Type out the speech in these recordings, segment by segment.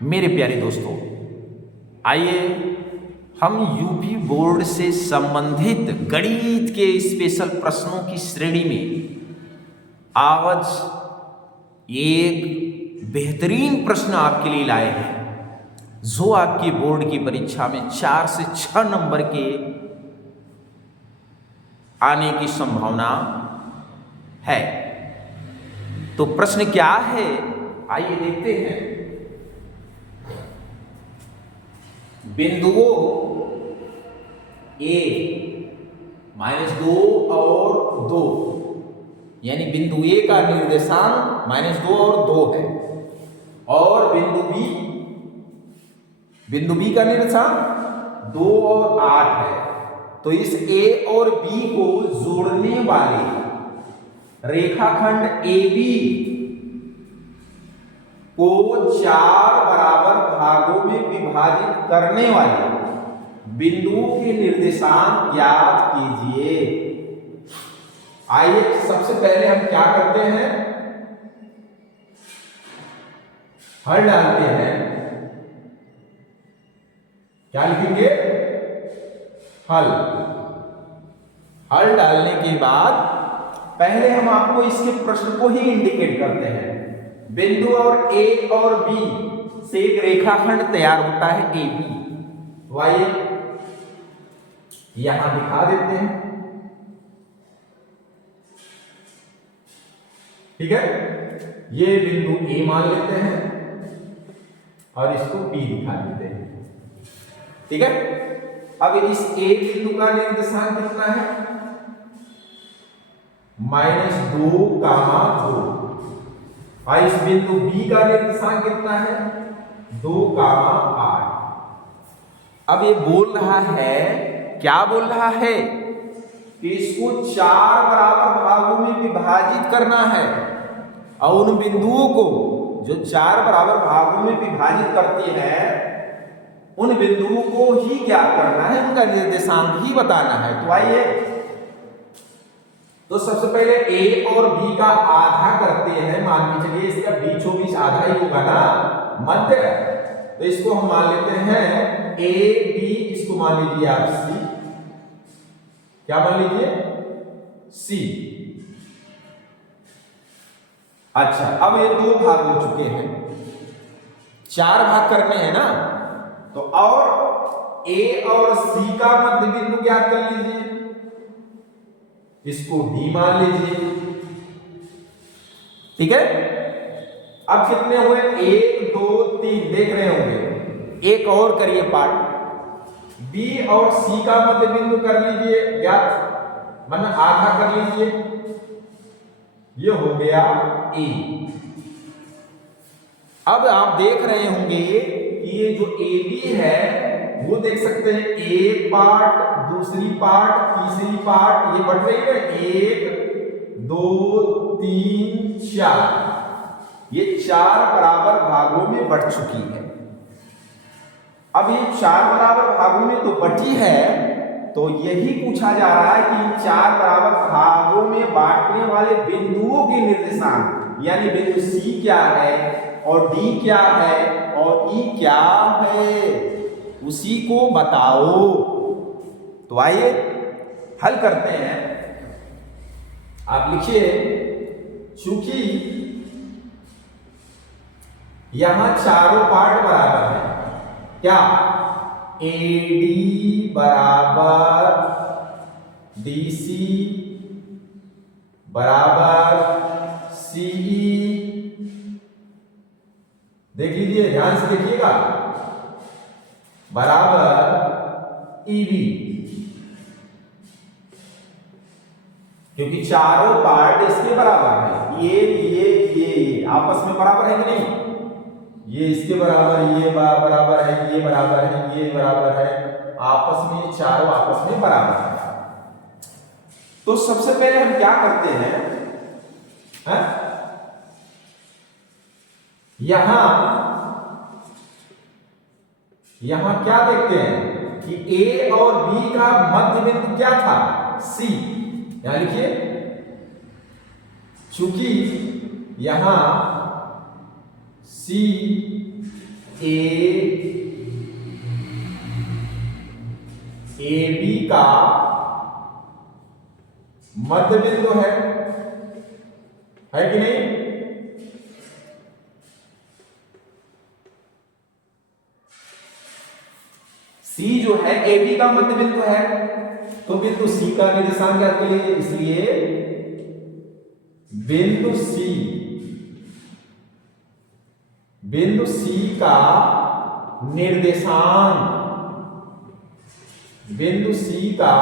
मेरे प्यारे दोस्तों, आइए हम यूपी बोर्ड से संबंधित गणित के स्पेशल प्रश्नों की श्रेणी में आज एक बेहतरीन प्रश्न आपके लिए लाए हैं, जो आपकी बोर्ड की परीक्षा में 4 से 6 नंबर के आने की संभावना है। तो प्रश्न क्या है, आइए देखते हैं। बिंदुओं A -2 और 2, यानी बिंदु A का निर्देशांक -2 और 2 है, और बिंदु B का निर्देशांक 2 और 8 है। तो इस A और B को जोड़ने वाले रेखाखंड AB को 4 बराबर भागों में विभाजित करने वाले बिंदुओं के निर्देशांक ज्ञात कीजिए। आइए सबसे पहले हम क्या करते हैं, हल डालते हैं। क्या लिखेंगे? हल डालने के बाद पहले हम आपको इसके प्रश्न को ही इंडिकेट करते हैं। बिंदु और A और B से एक रेखाखंड तैयार होता है AB। तो आइए यहां दिखा देते हैं, ठीक है। ये बिंदु A मान लेते हैं और इसको B दिखा देते हैं, ठीक है। अब इस A बिंदु का निर्देशांक कितना है? -2, 2। और इस बिंदु B का निर्देशांक कितना है? 2, 8। अब ये बोल रहा है, क्या बोल रहा है कि इसको 4 बराबर भागों में विभाजित करना है, और उन बिंदुओं को जो 4 बराबर भागों में विभाजित करती है, उन बिंदुओं को ही ज्ञात करना है, उनका निर्देशांक ही बताना है। तो आइए, तो सबसे पहले A और B का आधा करते हैं। मान के चलिए इसका बीचों बीच आधा ही होगा ना, मध्य। तो इसको हम मान लेते हैं A B, इसको मान लीजिए आप C। क्या मान लीजिए? C। अच्छा, अब ये 2 भाग हो चुके हैं, 4 भाग करने हैं ना। तो और A और C का मध्य बिंदु ज्ञात कर लीजिए, इसको D मान लीजिए, ठीक है। अब कितने हुए? 1 2 3, देख रहे होंगे। एक और करिए पार्ट, B और C का मध्य बिंदु कर लीजिए ज्ञात, मतलब आधा कर लीजिए, ये हो गया A। अब आप देख रहे होंगे कि ये जो AB है वो देख सकते हैं, एक पार्ट, दूसरी पार्ट, तीसरी पार्ट, ये बढ़ रही है। 1 2 3 4, ये 4 बराबर भागों में बढ़ चुकी है। अब ये 4 बराबर भागों में तो बटी है, तो यही पूछा जा रहा है कि इन 4 बराबर भागों में बांटने वाले बिंदुओं के निर्देशांक, यानी बिंदु C क्या है और D क्या है और E क्या है, उसी को बताओ। तो आइए हल करते हैं। आप लिखिए, चूंकि यहां चारों पार्ट बराबर है, क्या? AD बराबर DC बराबर CE। देख लीजिए, ध्यान से देखिएगा, बराबर EB, क्योंकि चारों पार्ट इसके बराबर है। ये आपस में बराबर है कि नहीं? ये इसके बराबर, ये बराबर है, ये बराबर है, ये बराबर है, आपस में चारों आपस में बराबर है। तो सबसे पहले हम क्या करते हैं, यहां क्या देखते हैं कि A और B का मध्य बिंदु क्या था? C। यहां लिखिए, चूंकि यहां C ए बी का मध्य बिंदु है कि नहीं? सी जो है ए बी का मध्य बिंदु है, तो बिंदु सी का निर्देशांक ज्ञात करेंगे, इसलिए बिंदु सी का निर्देशांक, बिंदु सी का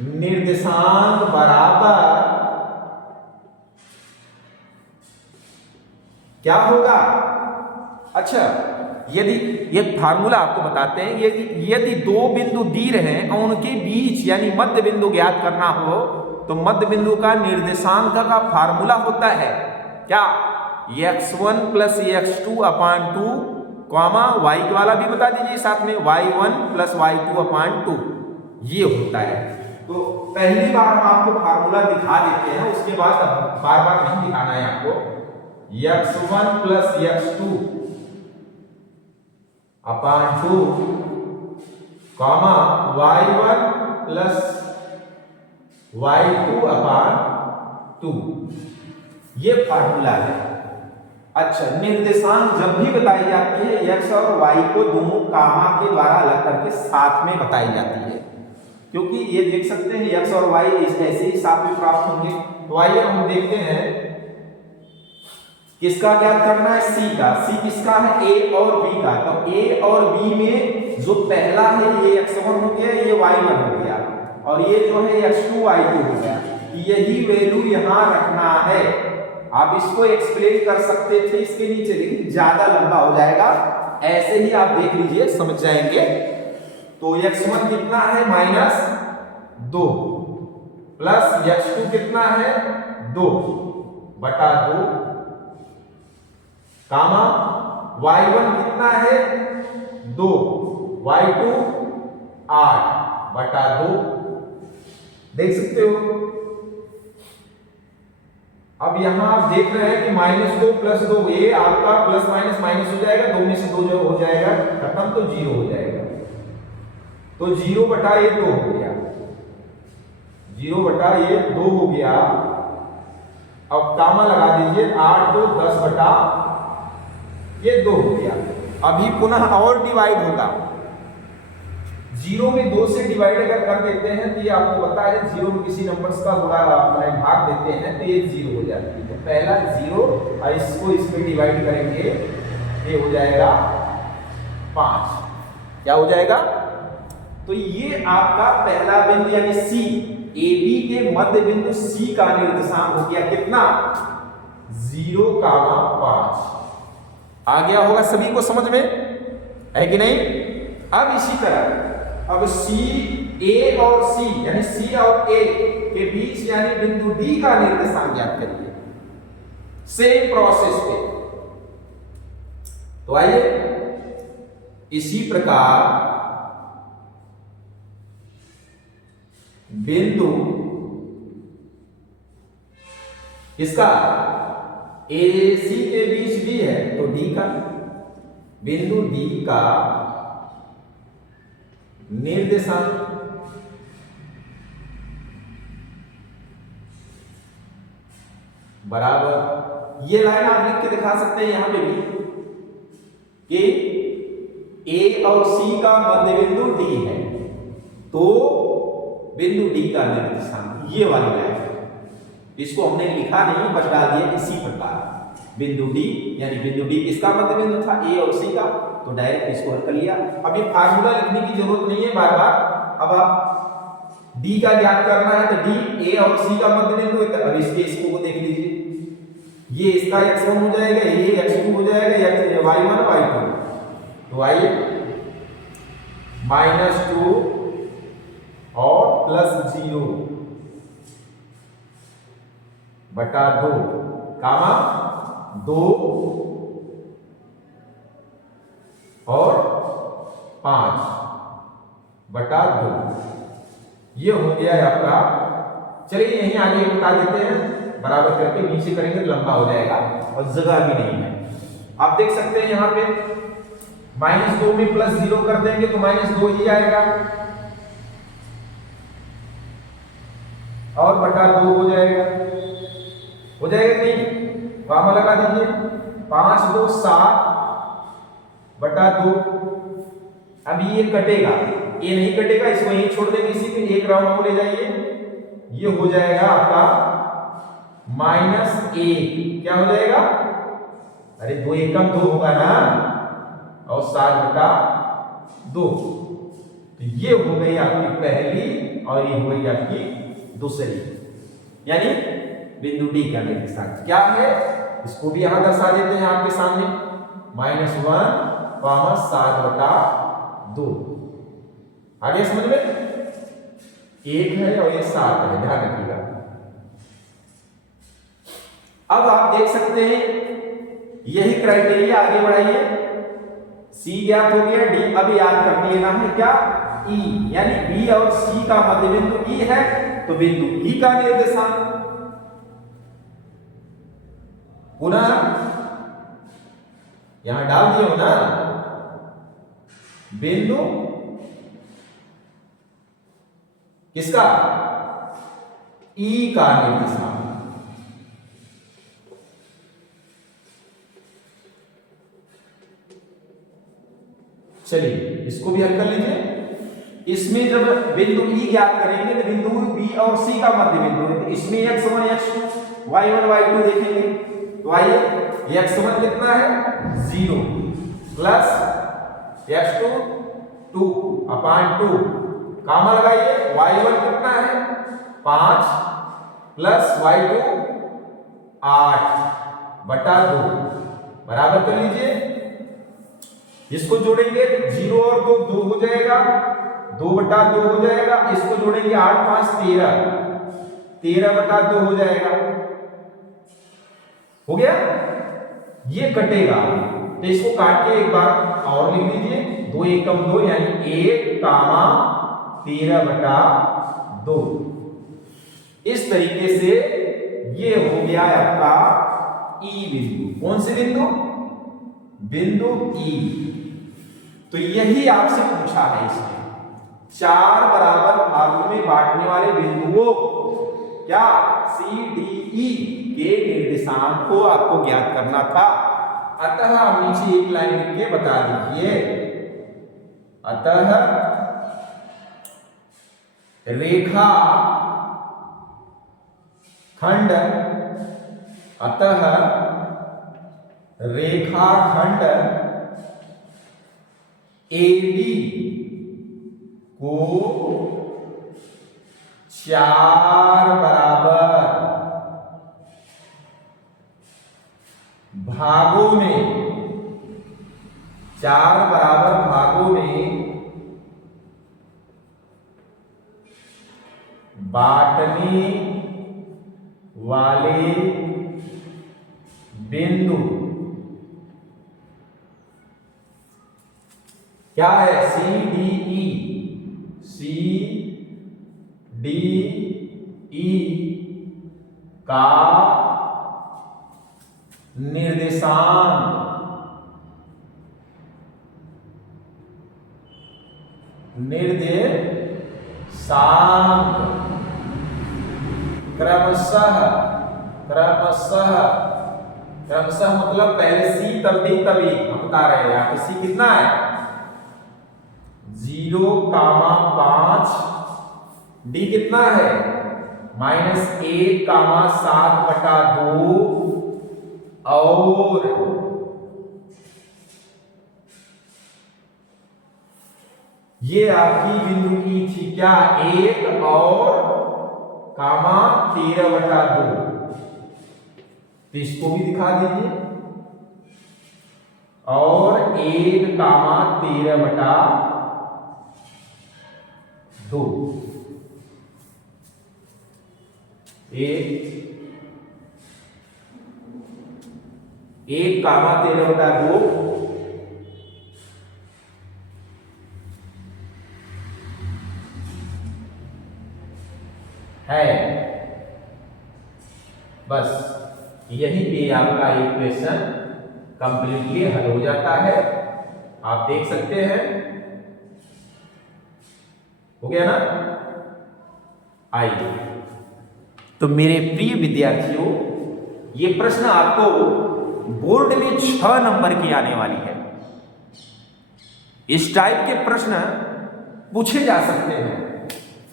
निर्देशांक बराबर क्या होगा? अच्छा, यदि ये फार्मूला आपको बताते हैं, यदि दो बिंदु दी रहे और उनके बीच यानी मध्य बिंदु ज्ञात करना हो, तो मध्य बिंदु का निर्देशांक का फार्मूला होता है क्या? x1 प्लस x2 अपान 2, कॉमा y वाला भी बता दीजिए साथ में, y1 प्लस y2 अपान 2, ये होता है। तो पहली बार हम आपको फार्मूला दिखा देते हैं, उसके बाद बार बार नहीं दिखाना है आपको। x1 प्लस x2 अपान 2, कॉमा y1 प्लस y2 अपान 2, ये फार्मूला है। अच्छा, निर्देशांक जब भी बताई जाती है x और y को दोनों कामा के द्वारा अलग करके साथ में बताई जाती है, क्योंकि ये देख सकते हैं x और y ऐसे ही साथ में प्राप्त होंगे। तो आइए हम देखते हैं किसका ज्ञात करना है, सी का। सी किसका है? ए और बी का। तो ए और बी में जो पहला है ये x1 हो गया, ये y1 हो गया, और ये जो है x2 y2 हो गया। यही वैल्यू यहां रखना है। आप इसको एक्सप्लेन कर सकते थे इसके नीचे, लेकिन ज्यादा लंबा हो जाएगा, ऐसे ही आप देख लीजिए, समझ जाएंगे। तो x1 कितना है? -2, प्लस x2 कितना है? 2/2, कामा y1 कितना है? 2, y2 8/2, देख सकते हो। अब यहां आप देख रहे हैं कि -2 + 2, ये आपका प्लस माइनस माइनस हो जाएगा, 2 में से 2 जो हो जाएगा खत्म, तो 0 हो जाएगा। तो 0/2 हो गया, 0/2 हो गया। अब कामा लगा दीजिए, 8 2 10/2 हो गया। अभी पुनः और डिवाइड होगा, 0 में 2 से डिवाइड अगर कर देते हैं तो ये आपको पता है 0 में किसी नंबर्स का गुणा भाग देते हैं तो ये 0 हो जाती है। तो पहला 0 और इसको इसमें डिवाइड करेंगे, ये हो जाएगा 5। क्या हो जाएगा? तो ये आपका पहला बिंदु यानी सी, ए बी के मध्य बिंदु सी का निर्देशांक हो गया कितना? 0,5। आ गया होगा सभी को समझ में, है कि नहीं? अब इसी तरह अब सी, ए और सी यानी सी और ए के बीच यानी बिंदु डी का निर्देशांक ज्ञात करिए, सेम प्रोसेस पे। तो आइए इसी प्रकार बिंदु किसका? ए सी के बीच डी है, तो डी का, बिंदु डी का निर्देशांक बराबर, ये लाइन आप लिख के दिखा सकते हैं यहां पे भी कि ए और सी का मध्य बिंदु डी है, तो बिंदु डी का निर्देशांक ये वाली लाइन है। इसको हमने लिखा नहीं, बस डाल दिया इसी प्रकार। बिंदु डी यानी बिंदु डी किसका मध्य बिंदु था? ए और सी का, तो डायरेक्ट इसको हल कर लिया। अब ये फार्मूला लिखने की जरूरत नहीं है बार बार। अब आप डी का ज्ञात करना है तो डी ए और सी का मध्य बिंदु है, अब इसको देख लीजिए, ये इसका x1 हो जाएगा, ये x2 हो जाएगा, y1 y2। तो आइए -2 और +0/2, कामा 2 और 5/2, ये हो गया है आपका। चलिए यहीं आगे बता देते हैं, बराबर करके नीचे करेंगे तो लंबा हो जाएगा और जगह भी नहीं है। आप देख सकते हैं यहाँ पे -2 में +0 कर देंगे तो -2 ही आएगा और बटा 2 हो जाएगा कि नहीं? वामा लगा दीजिए 5 2 7 बटा 2। अभी ये कटेगा, ये नहीं कटेगा, इसको यहीं छोड़ देंगे, इसी पे एक राउंड और ले जाइए, ये हो जाएगा आपका -1। क्या हो जाएगा? अरे 2 एकम 2 होगा ना, और 7 बटा 2। तो ये हो गई आपकी पहली और ये हो गई आपकी दूसरी, यानी बिंदु डी का निर्देशांक क्या है, इसको भी यहां दर्शा देते हैं आपके सामने -1, 7 बटा 2। आगे समझ में 1 है और ये 7 है, ध्यान रखिएगा। अब आप देख सकते हैं यही क्राइटेरिया आगे बढ़ाइए, सी ज्ञात हो गया, डी अब याद कर लेना है क्या, ई, यानी बी और सी का मध्य बिंदु ई है तो बिंदु ई का निर्देशांक पुनः यहां डाल दिए हो ना, बिंदु किसका, ई का निर्देशांक। चलिए इसको भी हल कर लीजिए। इसमें जब बिंदु ई ज्ञात करेंगे तो बिंदु बी और सी का मध्य बिंदु है, तो इसमें x1 x2 y1 y2 देखेंगे, तो आइए x1 कितना है 0 प्लस x2 2/2, कामा लगाइए, y1 कितना है 5 प्लस y2 8 बटा 2 बराबर कर लीजिए। इसको जोड़ेंगे 0 और 2 2 हो जाएगा, 2 बटा 2 हो जाएगा, इसको जोड़ेंगे 8 5 13 13 बटा 2 हो जाएगा, हो गया। ये कटेगा तो इसको काट के एक बार और लिख लीजिए, 2 एकम 2 यानी 1, 13 बटा 2। इस तरीके से ये हो गया आपका ई बिंदु। कौन से बिंदु, बिंदु ई। तो यही आपसे पूछा है, इसमें 4 बराबर भागों में बांटने वाले बिंदुओं क्या सी डी ई के निर्देशांक को आपको ज्ञात करना था। अतः आप नीचे एक लाइन लिख के बता दीजिए, अतः रेखा खंड, अतः रेखाखंड AB को 4 बराबर भागों में, 4 बराबर भागों में बांटने वाले बिंदु क्या है, C D E, C D E का निर्देशांक क्रमशः मतलब पहले सी तब डी तब ई, हम बता रहे हैं यहाँ पे सी कितना है 0,5, डी कितना है -1,7 बटा 2 और ये आपकी बिंदु की थी क्या 1 और 13 बटा 2। तो इसको भी दिखा दीजिए, और 1,13 बटा 2, 1,13 बटा 2 है। बस यही पे आपका इक्वेशन कंप्लीटली हल हो जाता है। आप देख सकते हैं, हो गया ना। आइए, तो मेरे प्रिय विद्यार्थियों, ये प्रश्न आपको बोर्ड में 6 नंबर की आने वाली है। इस टाइप के प्रश्न पूछे जा सकते हैं,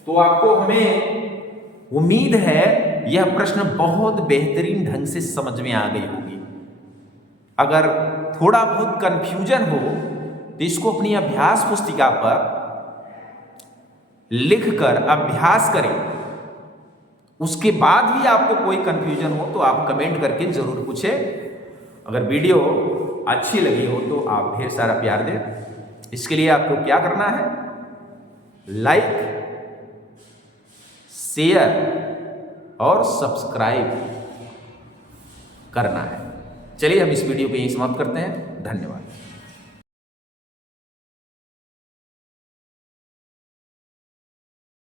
तो आपको हमें उम्मीद है यह प्रश्न बहुत बेहतरीन ढंग से समझ में आ गई होगी। अगर थोड़ा बहुत कंफ्यूजन हो तो इसको अपनी अभ्यास पुस्तिका पर लिखकर अभ्यास करें। उसके बाद भी आपको कोई कंफ्यूजन हो तो आप कमेंट करके जरूर पूछें। अगर वीडियो अच्छी लगी हो तो आप ढेर सारा प्यार दें। इसके लिए आपको क्या करना है, लाइक, शेयर और सब्सक्राइब करना है। चलिए हम इस वीडियो को यहीं समाप्त करते हैं। धन्यवाद।